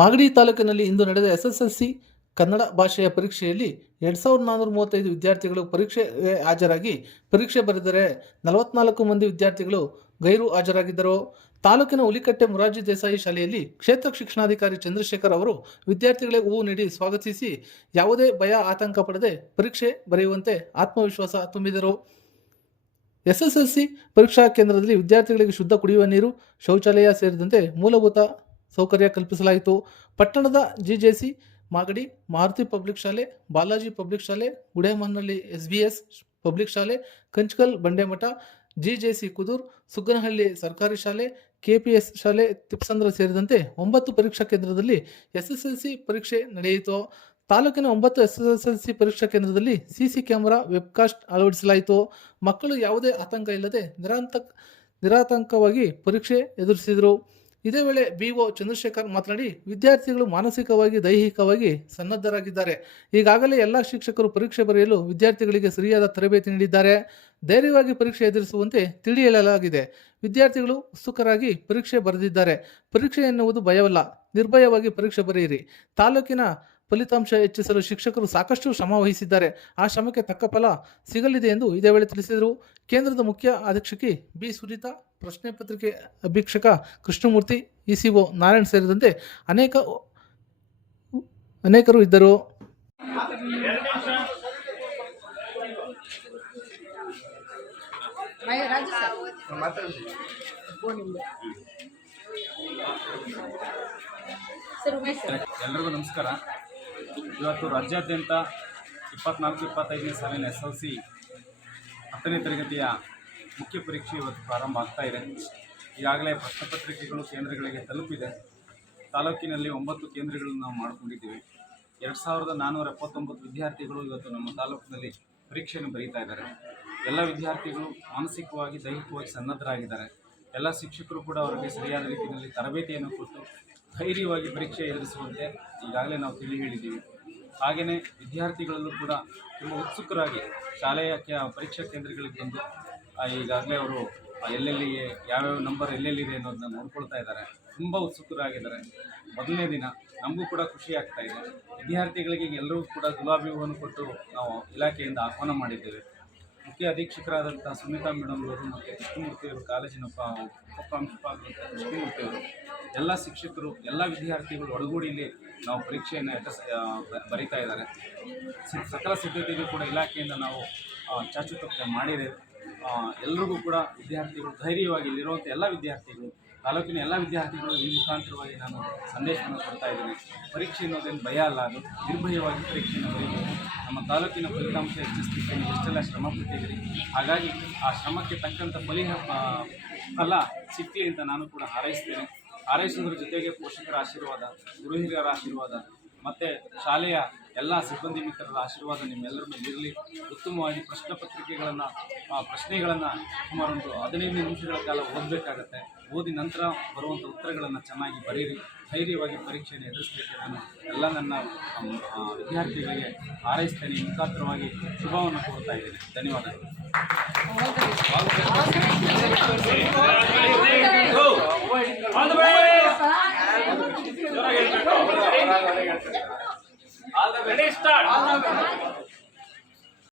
ಮಾಗಡಿ ತಾಲೂಕಿನಲ್ಲಿ ಇಂದು ನಡೆದ ಎಸ್ಎಸ್ಎಲ್ಸಿ ಕನ್ನಡ ಭಾಷೆಯ ಪರೀಕ್ಷೆಯಲ್ಲಿ ಎರಡು ಸಾವಿರದ ನಾನ್ನೂರ ಮೂವತ್ತೈದು ವಿದ್ಯಾರ್ಥಿಗಳು ಪರೀಕ್ಷೆಗೆ ಹಾಜರಾಗಿ ಪರೀಕ್ಷೆ ಬರೆದರೆ ನಲವತ್ನಾಲ್ಕು ಮಂದಿ ವಿದ್ಯಾರ್ಥಿಗಳು ಗೈರು ಹಾಜರಾಗಿದ್ದರು. ತಾಲೂಕಿನ ಹುಲಿಕಟ್ಟೆ ಮುರಾರ್ಜಿ ದೇಸಾಯಿ ಶಾಲೆಯಲ್ಲಿ ಕ್ಷೇತ್ರ ಶಿಕ್ಷಣಾಧಿಕಾರಿ ಚಂದ್ರಶೇಖರ್ ಅವರು ವಿದ್ಯಾರ್ಥಿಗಳಿಗೆ ಹೂವು ನೀಡಿ ಸ್ವಾಗತಿಸಿ ಯಾವುದೇ ಭಯ, ಆತಂಕ ಪಡದೆ ಪರೀಕ್ಷೆ ಬರೆಯುವಂತೆ ಆತ್ಮವಿಶ್ವಾಸ ತುಂಬಿದರು. ಎಸ್ಎಸ್ಎಲ್ಸಿ ಪರೀಕ್ಷಾ ಕೇಂದ್ರದಲ್ಲಿ ವಿದ್ಯಾರ್ಥಿಗಳಿಗೆ ಶುದ್ಧ ಕುಡಿಯುವ ನೀರು, ಶೌಚಾಲಯ ಸೇರಿದಂತೆ ಮೂಲಭೂತ ಸೌಕರ್ಯ ಕಲ್ಪಿಸಲಾಯಿತು. ಪಟ್ಟಣದ ಜಿಜೆಸಿ ಮಾಗಡಿ, ಮಾರುತಿ ಪಬ್ಲಿಕ್ ಶಾಲೆ, ಬಾಲಾಜಿ ಪಬ್ಲಿಕ್ ಶಾಲೆ, ಗುಡೇಮನ್ನಲ್ಲಿ ಎಸ್ ಬಿ ಎಸ್ ಪಬ್ಲಿಕ್ ಶಾಲೆ, ಕಂಚಕಲ್ ಬಂಡೆಮಠ, ಜಿಜೆಸಿ ಕುದೂರ್, ಸುಗ್ಗನಹಳ್ಳಿ ಸರ್ಕಾರಿ ಶಾಲೆ, ಕೆಪಿಎಸ್ ಶಾಲೆ ತಿಪ್ಸಂದ್ರ ಸೇರಿದಂತೆ ಒಂಬತ್ತು ಪರೀಕ್ಷಾ ಕೇಂದ್ರದಲ್ಲಿ ಎಸ್ಎಸ್ಎಲ್ಸಿ ಪರೀಕ್ಷೆ ನಡೆಯಿತು. ತಾಲೂಕಿನ ಒಂಬತ್ತು ಎಸ್ಎಸ್ಎಲ್ಸಿ ಪರೀಕ್ಷಾ ಕೇಂದ್ರದಲ್ಲಿ ಸಿಸಿ ಕ್ಯಾಮೆರಾ, ವೆಬ್ಕಾಸ್ಟ್ ಅಳವಡಿಸಲಾಯಿತು. ಮಕ್ಕಳು ಯಾವುದೇ ಆತಂಕ ಇಲ್ಲದೆ ನಿರಾತಂಕ, ನಿರಾತಂಕವಾಗಿ ಪರೀಕ್ಷೆ ಎದುರಿಸಿದರು. ಇದೇ ವೇಳೆ ಬಿಒ ಚಂದ್ರಶೇಖರ್ ಮಾತನಾಡಿ, ವಿದ್ಯಾರ್ಥಿಗಳು ಮಾನಸಿಕವಾಗಿ, ದೈಹಿಕವಾಗಿ ಸನ್ನದ್ಧರಾಗಿದ್ದಾರೆ. ಈಗಾಗಲೇ ಎಲ್ಲ ಶಿಕ್ಷಕರು ಪರೀಕ್ಷೆ ಬರೆಯಲು ವಿದ್ಯಾರ್ಥಿಗಳಿಗೆ ಸರಿಯಾದ ತರಬೇತಿ ನೀಡಿದ್ದಾರೆ. ಧೈರ್ಯವಾಗಿ ಪರೀಕ್ಷೆ ಎದುರಿಸುವಂತೆ ತಿಳಿ ಹೇಳಲಾಗಿದೆ ವಿದ್ಯಾರ್ಥಿಗಳು ಉತ್ಸುಕರಾಗಿ ಪರೀಕ್ಷೆ ಬರೆದಿದ್ದಾರೆ. ಪರೀಕ್ಷೆ ಎನ್ನುವುದು ಭಯವಲ್ಲ. ನಿರ್ಭಯವಾಗಿ ಪರೀಕ್ಷೆ ಬರೆಯಿರಿ. ತಾಲೂಕಿನ ಫಲಿತಾಂಶ ಹೆಚ್ಚಿಸಲು ಶಿಕ್ಷಕರು ಸಾಕಷ್ಟು ಶ್ರಮ ವಹಿಸಿದ್ದಾರೆ. ಆ ಶ್ರಮಕ್ಕೆ ತಕ್ಕ ಫಲ ಸಿಗಲಿದೆ ಎಂದು ಇದೇ ವೇಳೆ ತಿಳಿಸಿದರು. ಕೇಂದ್ರದ ಮುಖ್ಯ ಅಧೀಕ್ಷಕಿ ಬಿ. ಸುನೀತಾ ಪ್ರಶ್ನೆ ಪತ್ರಿಕೆ ಅಭೀಕ್ಷಕ Krishnamurthy E C O Narayan ಸೇರಿದಂತೆ ಅನೇಕ ಅನೇಕರು ಇದ್ದರು. ಎಲ್ಲರಿಗೂ ನಮಸ್ಕಾರ. ಇವತ್ತು ರಾಜ್ಯಾದ್ಯಂತ ಇಪ್ಪತ್ನಾಲ್ಕು, ಇಪ್ಪತ್ತೈದನೇ ಸಾಲಿನ ಎಸ್ ಎಲ್ ಸಿ ಹತ್ತನೇ ತರಗತಿಯ ಮುಖ್ಯ ಪರೀಕ್ಷೆ ಇವತ್ತು ಪ್ರಾರಂಭ ಆಗ್ತಾ ಇದೆ. ಈಗಾಗಲೇ ಪ್ರಶ್ನೆ ಪತ್ರಿಕೆಗಳು ಕೇಂದ್ರಗಳಿಗೆ ತಲುಪಿದೆ. ತಾಲೂಕಿನಲ್ಲಿ ಒಂಬತ್ತು ಕೇಂದ್ರಗಳನ್ನು ನಾವು ಮಾಡಿಕೊಂಡಿದ್ದೀವಿ. ಎರಡು ಸಾವಿರದ ನಾನ್ನೂರ ಎಪ್ಪತ್ತೊಂಬತ್ತು ವಿದ್ಯಾರ್ಥಿಗಳು ಇವತ್ತು ನಮ್ಮ ತಾಲೂಕಿನಲ್ಲಿ ಪರೀಕ್ಷೆಯನ್ನು ಬರೀತಾ ಇದ್ದಾರೆ. ಎಲ್ಲ ವಿದ್ಯಾರ್ಥಿಗಳು ಮಾನಸಿಕವಾಗಿ, ದೈಹಿಕವಾಗಿ ಸನ್ನದ್ಧರಾಗಿದ್ದಾರೆ. ಎಲ್ಲ ಶಿಕ್ಷಕರು ಕೂಡ ಅವರಿಗೆ ಸರಿಯಾದ ರೀತಿಯಲ್ಲಿ ತರಬೇತಿಯನ್ನು ಕೊಟ್ಟು ಧೈರ್ಯವಾಗಿ ಪರೀಕ್ಷೆ ಎದುರಿಸುವಂತೆ ಈಗಾಗಲೇ ನಾವು ತಿಳಿ ಹೇಳಿದ್ದೀವಿ ಹಾಗೆಯೇ ವಿದ್ಯಾರ್ಥಿಗಳಲ್ಲೂ ಕೂಡ ತುಂಬ ಉತ್ಸುಕರಾಗಿ ಶಾಲೆಯ ಪರೀಕ್ಷಾ ಕೇಂದ್ರಗಳಿಗೆ ಬಂದು ಈಗಾಗಲೇ ಅವರು ಎಲ್ಲೆಲ್ಲಿ ಯಾವ್ಯಾವ ನಂಬರ್ ಎಲ್ಲೆಲ್ಲಿದೆ ಅನ್ನೋದನ್ನ ನೋಡ್ಕೊಳ್ತಾ ಇದ್ದಾರೆ. ತುಂಬ ಉತ್ಸುಕರಾಗಿದ್ದಾರೆ. ಮೊದಲನೇ ದಿನ ನಮಗೂ ಕೂಡ ಖುಷಿ ಆಗ್ತಾ ಇದೆ. ವಿದ್ಯಾರ್ಥಿಗಳಿಗೆ ಎಲ್ಲರೂ ಕೂಡ ಗುಲಾಬಿ ಹೂವನ್ನು ಕೊಟ್ಟು ನಾವು ಇಲಾಖೆಯಿಂದ ಆಹ್ವಾನ ಮಾಡಿದ್ದೇವೆ. ಮುಖ್ಯ ಅಧೀಕ್ಷಕರಾದಂಥ ಸುನೀತಾ ಮೇಡಮ್ ಅವರು ಮತ್ತು ಕೃಷ್ಣಮೂರ್ತಿಯವರು ಕಾಲೇಜಿನ ಉಪ ಉಪಪ್ರಾಂಶುಪಾಲರಾದಂಥ ಕೃಷ್ಣಮೂರ್ತಿಯವರು ಎಲ್ಲ ಶಿಕ್ಷಕರು ಎಲ್ಲ ವಿದ್ಯಾರ್ಥಿಗಳು ಒಳಗೂಡಿಲಿ ನಾವು ಪರೀಕ್ಷೆಯನ್ನು ಆ, ಬರೀತಾ ಇದ್ದಾರೆ. ಸಕಲ ಸಿದ್ಧತೆಗೂ ಕೂಡ ಇಲಾಖೆಯಿಂದ ನಾವು ಚಾಚು ಆ, ಎಲ್ರಿಗೂ ಕೂಡ ವಿದ್ಯಾರ್ಥಿಗಳು ಧೈರ್ಯವಾಗಿ ಇಲ್ಲಿರುವಂಥ ಎಲ್ಲ ವಿದ್ಯಾರ್ಥಿಗಳು, ತಾಲೂಕಿನ ಎಲ್ಲ ವಿದ್ಯಾರ್ಥಿಗಳು ಈ ಮುಖಾಂತರವಾಗಿ ನಾನು ಸಂದೇಶವನ್ನು ಕೊಡ್ತಾ ಇದ್ದೀನಿ. ಪರೀಕ್ಷೆ ಅನ್ನೋದೇನು ಭಯ ಅಲ್ಲ, ಅದು ನಿರ್ಭಯವಾಗಿ ಪರೀಕ್ಷೆಯನ್ನು ಬರೀಬೇಕು ನಮ್ಮ ತಾಲೂಕಿನ ಫಲಿತಾಂಶ ಹೆಚ್ಚಿಸಲಿಕ್ಕೆ ಎಷ್ಟೆಲ್ಲ ಶ್ರಮ ಪಟ್ಟಿದ್ದೀರಿ? ಹಾಗಾಗಿ ಆ ಶ್ರಮಕ್ಕೆ ತಕ್ಕಂಥ ಫಲಿಹ ಫಲ ಸಿಕ್ಕಲಿ ಅಂತ ನಾನು ಕೂಡ ಹಾರೈಸ್ತೇನೆ. ಹಾರೈಸೋದ್ರ ಜೊತೆಗೆ ಪೋಷಕರ ಆಶೀರ್ವಾದ ಗುರು ಹಿರಿಯರ ಆಶೀರ್ವಾದ, ಮತ್ತು ಶಾಲೆಯ ಎಲ್ಲ ಸಿಬ್ಬಂದಿ ಮಿತ್ರರ ಆಶೀರ್ವಾದ ನಿಮ್ಮೆಲ್ಲರ ಮೇಲೆ ಇರಲಿ ಉತ್ತಮವಾಗಿ ಪ್ರಶ್ನೆ ಪತ್ರಿಕೆಗಳನ್ನು ಪ್ರಶ್ನೆಗಳನ್ನು ಸುಮಾರು ಒಂದು ಹದಿನೈದು ನಿಮಿಷಗಳ ಕಾಲ ಓದಬೇಕಾಗತ್ತೆ. ಓದಿ ನಂತರ ಬರುವಂಥ ಉತ್ತರಗಳನ್ನು ಚೆನ್ನಾಗಿ ಬರೀರಿ. ಧೈರ್ಯವಾಗಿ ಪರೀಕ್ಷೆಯನ್ನು ಎದುರಿಸಲಿಕ್ಕೆ ನಾನು ಎಲ್ಲ ನನ್ನ ವಿದ್ಯಾರ್ಥಿಗಳಿಗೆ ಹಾರೈಸ್ತೇನೆ. ಮುಖಾಂತರವಾಗಿ ಶುಭವನ್ನು ಕೋರ್ತಾ ಇದ್ದೇನೆ. start.